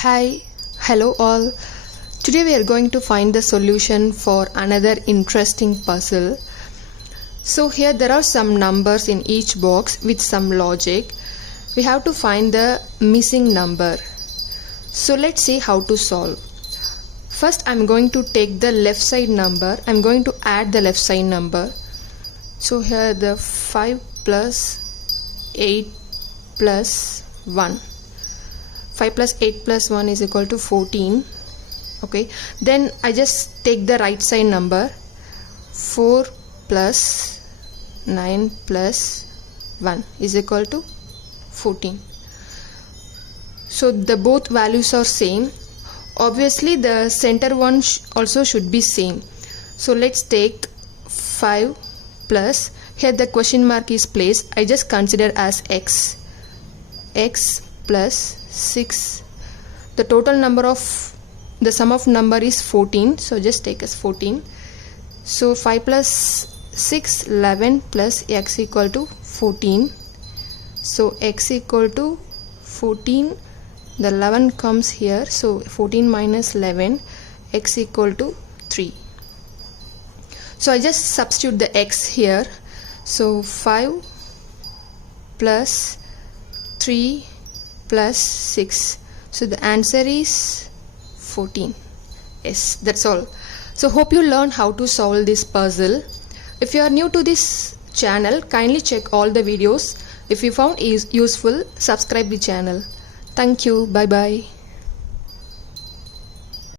Hi, hello all. Today we are going to find the solution for another interesting puzzle. So here there are some numbers in each box with some logic. We have to find the missing number. So let's see how to solve. First I'm going to take the left side number. I'm going to add the left side number. So here the 5 plus 8 plus 1. 5 plus 8 plus 1 is equal to 14. Okay, then I just take the right side number. 4 plus 9 plus 1 is equal to 14. So the both values are same. Obviously the center one also should be same. So let's take 5 plus, here the question mark is placed. I just consider as x. X plus 6. The total number of the sum of number is 14, so just take as 14. So 5 plus 6, 11 plus x equal to 14. So x equal to 14, the 11 comes here, so 14 minus 11, x equal to 3. So I just substitute the x here. So 5 plus 3 plus 6. So the answer is 14. Yes, that's all. So hope you learned how to solve this puzzle. If you are new to this channel, kindly check all the videos. If you found it useful, subscribe the channel. Thank you. Bye bye.